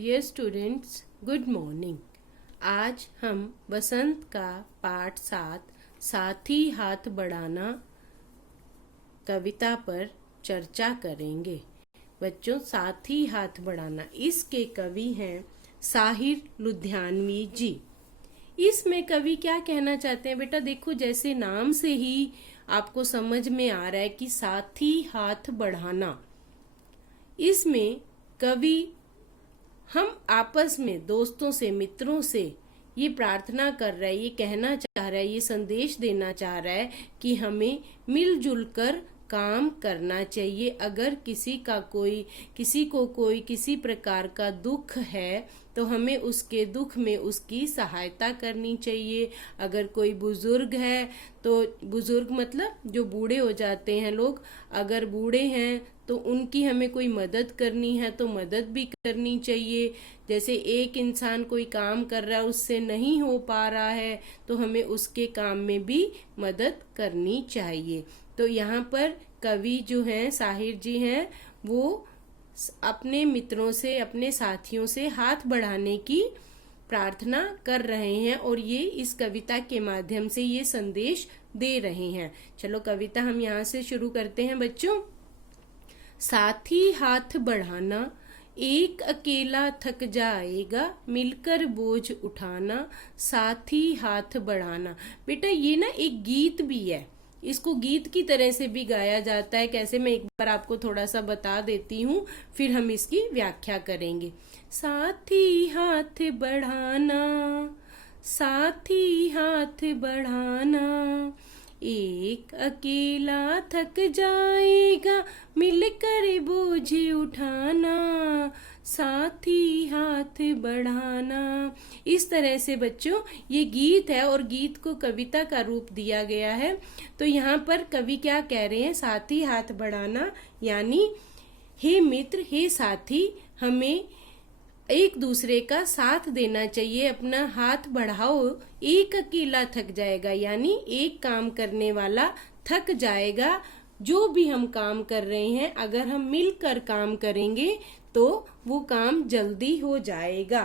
Dear students, good morning. आज हम बसंत का पाठ 7 साथी हाथ बढ़ाना कविता पर चर्चा करेंगे। बच्चों, साथी हाथ बढ़ाना इसके कवि हैं साहिर लुधियानवी जी। इसमें कवि क्या कहना चाहते हैं बेटा? देखो, जैसे नाम से ही आपको समझ में आ रहा है कि साथी हाथ बढ़ाना। इसमें कवि हम आपस में दोस्तों से, मित्रों से ये प्रार्थना कर रहा है, ये कहना चाह रहा है, ये संदेश देना चाह रहा है कि हमें मिलजुल कर काम करना चाहिए। अगर किसी को कोई किसी प्रकार का दुख है तो हमें उसके दुख में उसकी सहायता करनी चाहिए। अगर कोई बुजुर्ग है तो बुजुर्ग मतलब जो बूढ़े हो जाते हैं लोग, अगर बूढ़े हैं तो उनकी हमें कोई मदद करनी है तो मदद भी करनी चाहिए। जैसे एक इंसान कोई काम कर रहा है, उससे नहीं हो पा रहा है तो हमें उसके काम में भी मदद करनी चाहिए। तो यहाँ पर कवि जो हैं, साहिर जी हैं, वो अपने मित्रों से, अपने साथियों से हाथ बढ़ाने की प्रार्थना कर रहे हैं और ये इस कविता के माध्यम से ये संदेश दे रहे हैं। चलो कविता हम यहाँ से शुरू करते हैं बच्चों। साथी हाथ बढ़ाना, एक अकेला थक जाएगा, मिलकर बोझ उठाना, साथी हाथ बढ़ाना। बेटा ये ना एक गीत भी है, इसको गीत की तरह से भी गाया जाता है। कैसे, मैं एक बार आपको थोड़ा सा बता देती हूँ, फिर हम इसकी व्याख्या करेंगे। साथी हाथ बढ़ाना, साथी हाथ बढ़ाना, एक अकेला थक जाएगा, मिलकर बोझ उठाना, साथी हाथ बढ़ाना। इस तरह से बच्चों ये गीत है और गीत को कविता का रूप दिया गया है। तो यहाँ पर कवि क्या कह रहे हैं? साथी हाथ बढ़ाना यानी हे मित्र, हे साथी, हमें एक दूसरे का साथ देना चाहिए। अपना हाथ बढ़ाओ, एक अकेला थक जाएगा यानी एक काम करने वाला थक जाएगा। जो भी हम काम कर रहे हैं, अगर हम मिलकर काम करेंगे तो वो काम जल्दी हो जाएगा।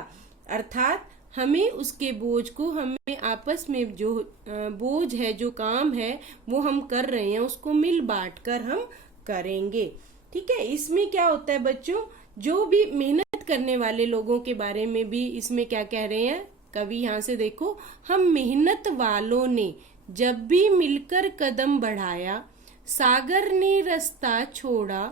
अर्थात हमें उसके बोझ को, हमें आपस में जो बोझ है, जो काम है वो हम कर रहे हैं, उसको मिल बांट कर हम करेंगे। ठीक है। इसमें क्या होता है बच्चों, जो भी मेहनत करने वाले लोगों के बारे में भी इसमें क्या कह रहे हैं कवि? यहाँ से देखो, हम मेहनत वालों ने जब भी मिलकर कदम बढ़ाया, सागर ने रास्ता छोड़ा,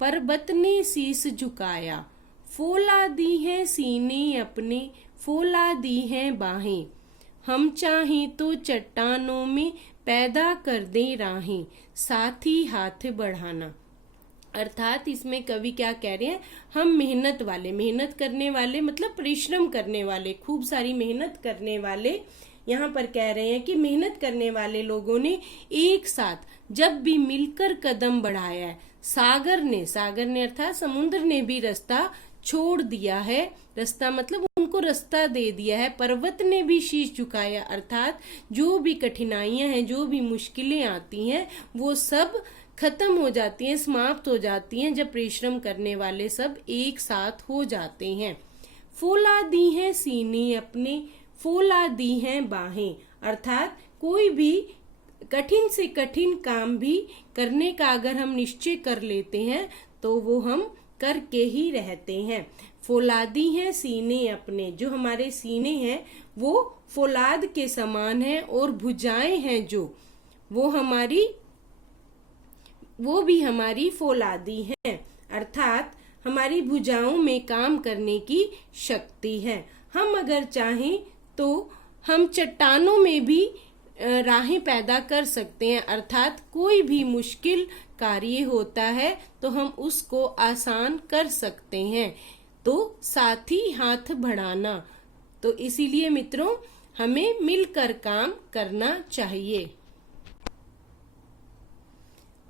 पर्वत ने शीश झुकाया, फौला दी है सीने अपने, फौला दी है बाहें, हम चाहें तो चट्टानों में पैदा कर दें राहें, साथी हाथ बढ़ाना। अर्थात इसमें कवि क्या कह रहे हैं? हम मेहनत वाले, मेहनत करने वाले मतलब परिश्रम करने वाले, खूब सारी मेहनत करने वाले, यहाँ पर कह रहे हैं कि मेहनत करने वाले लोगों ने एक साथ जब भी मिलकर कदम बढ़ाया है, सागर ने अर्थात समुद्र ने भी रास्ता छोड़ दिया है, रास्ता मतलब उनको रास्ता दे दिया है, पर्वत ने भी शीश झुकाया, अर्थात जो भी कठिनाइयां हैं, जो भी मुश्किलें आती हैं वो सब खत्म हो जाती हैं, समाप्त हो जाती हैं जब परिश्रम करने वाले सब एक साथ हो जाते हैं। फौला दी हैं सीने अपने, फौला दी हैं बाहें, अर्थात कोई भी कठिन से कठिन काम भी करने का अगर हम निश्चय कर लेते हैं तो वो हम करके ही रहते हैं। फौलादी हैं सीने अपने, जो हमारे सीने हैं वो फौलाद के समान हैं और भुजाएं हैं जो, वो भी हमारी फौलादी हैं, अर्थात हमारी भुजाओं में काम करने की शक्ति है। हम अगर चाहें तो हम चट्टानों में भी राहें पैदा कर सकते हैं, अर्थात कोई भी मुश्किल कार्य होता है तो हम उसको आसान कर सकते हैं। तो साथी हाथ बढ़ाना, तो इसीलिए मित्रों हमें मिलकर काम करना चाहिए।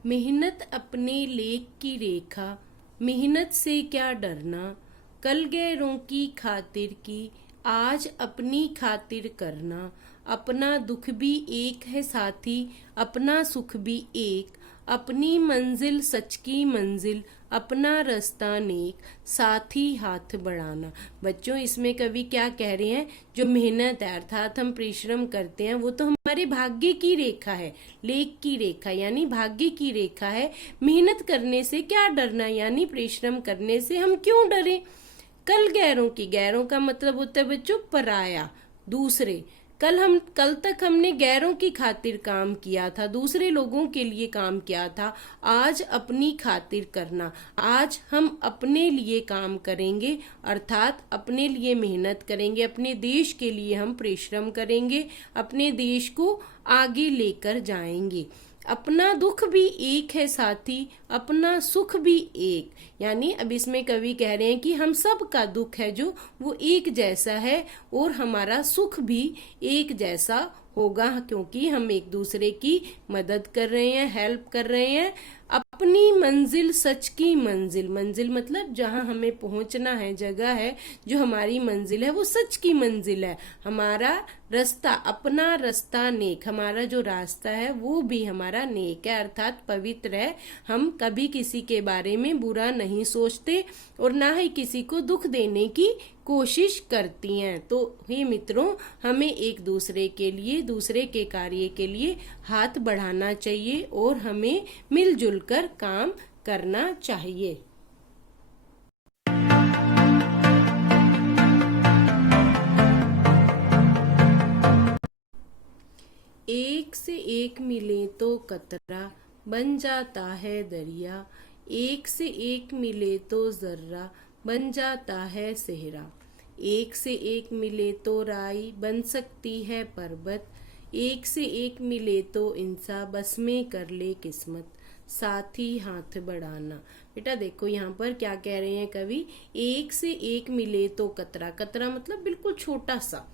मेहनत अपने लेख की रेखा, मेहनत से क्या डरना, कल गैरों की खातिर की, आज अपनी खातिर करना, अपना दुख भी एक है साथी, अपना सुख भी एक, अपनी मंजिल सच की मंजिल, अपना रास्ता नेक, साथी हाथ बढ़ाना। बच्चों इसमें कवि क्या कह रहे हैं, जो मेहनत है अर्थात हम परिश्रम करते हैं वो तो हमारे भाग्य की रेखा है, लेख की रेखा यानी भाग्य की रेखा है। मेहनत करने से क्या डरना, यानी परिश्रम करने से हम क्यों डरें। कल गैरों की, गैरों का मतलब होता है बच्चों पराया, दूसरे। कल तक हमने गैरों की खातिर काम किया था, दूसरे लोगों के लिए काम किया था। आज अपनी खातिर करना, आज हम अपने लिए काम करेंगे अर्थात अपने लिए मेहनत करेंगे, अपने देश के लिए हम परिश्रम करेंगे, अपने देश को आगे लेकर जाएंगे। अपना दुख भी एक है साथी, अपना सुख भी एक, यानी अब इसमें कवि कह रहे हैं कि हम सब का दुख है जो वो एक जैसा है और हमारा सुख भी एक जैसा होगा, क्योंकि हम एक दूसरे की मदद कर रहे हैं, हेल्प कर रहे हैं। अपनी मंजिल सच की मंजिल, मंजिल मतलब जहां हमें पहुंचना है, जगह है जो हमारी मंजिल है वो सच की मंजिल है। हमारा रास्ता, अपना रास्ता नेक, हमारा जो रास्ता है वो भी हमारा नेक है अर्थात पवित्र है। हम कभी किसी के बारे में बुरा नहीं सोचते और ना ही किसी को दुख देने की कोशिश करती हैं। तो हे मित्रों, हमें एक दूसरे के लिए, दूसरे के कार्य के लिए हाथ बढ़ाना चाहिए और हमें मिलजुल कर काम करना चाहिए। एक से एक मिले तो कतरा, बन जाता है दरिया। एक से एक मिले तो जर्रा, बन जाता है सेहरा। एक से एक मिले तो राई, बन सकती है पर्वत। एक से एक मिले तो इंसा, बस में कर ले किस्मत, साथी हाथ बढ़ाना। बेटा देखो यहाँ पर क्या कह रहे हैं कवि, एक से एक मिले तो कतरा, कतरा मतलब बिल्कुल छोटा सा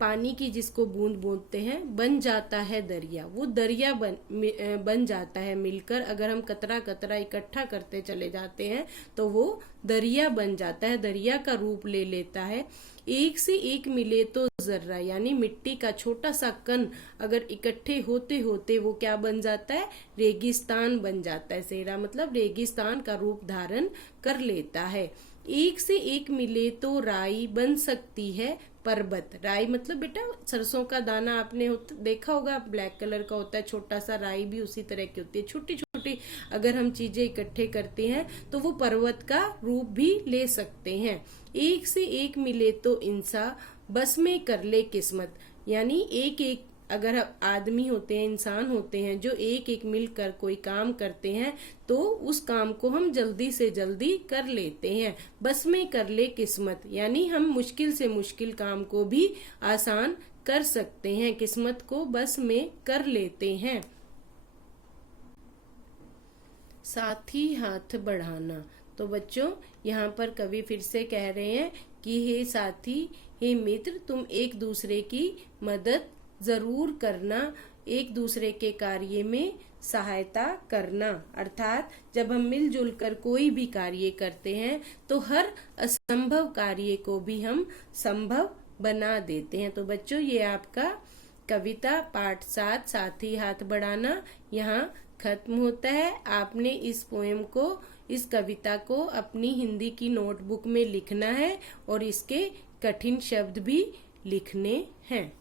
पानी की जिसको बूंद बोलते हैं, बन जाता है दरिया, वो दरिया बन जाता है मिलकर। अगर हम कतरा कतरा इकट्ठा करते चले जाते हैं तो वो दरिया बन जाता है, दरिया का रूप ले लेता है। एक से एक मिले तो जर्रा, यानी मिट्टी का छोटा सा कण अगर इकट्ठे होते होते वो क्या बन जाता है, रेगिस्तान बन जाता है। सेहरा मतलब रेगिस्तान का रूप धारण कर लेता है। एक से एक मिले तो राई, बन सकती है पर्वत। राई मतलब बेटा सरसों का दाना आपने देखा होगा, ब्लैक कलर का होता है छोटा सा, राई भी उसी तरह की होती है, छोटी छोटी। अगर हम चीजें इकट्ठे करते हैं तो वो पर्वत का रूप भी ले सकते हैं। एक से एक मिले तो इंसान, बस में कर ले किस्मत, यानी एक एक अगर आदमी होते हैं, इंसान होते हैं जो एक एक मिलकर कोई काम करते हैं तो उस काम को हम जल्दी से जल्दी कर लेते हैं। बस में कर ले किस्मत, यानी हम मुश्किल से मुश्किल काम को भी आसान कर सकते हैं, किस्मत को बस में कर लेते हैं। साथी हाथ बढ़ाना, तो बच्चों यहाँ पर कवि फिर से कह रहे हैं कि हे साथी, हे मित्र, तुम एक दूसरे की मदद जरूर करना, एक दूसरे के कार्य में सहायता करना। अर्थात जब हम मिलजुल कर कोई भी कार्य करते हैं तो हर असंभव कार्य को भी हम संभव बना देते हैं। तो बच्चों ये आपका कविता पाठ 7 साथी हाथ बढ़ाना यहाँ खत्म होता है। आपने इस पोएम को, इस कविता को अपनी हिंदी की नोटबुक में लिखना है और इसके कठिन शब्द भी लिखने हैं।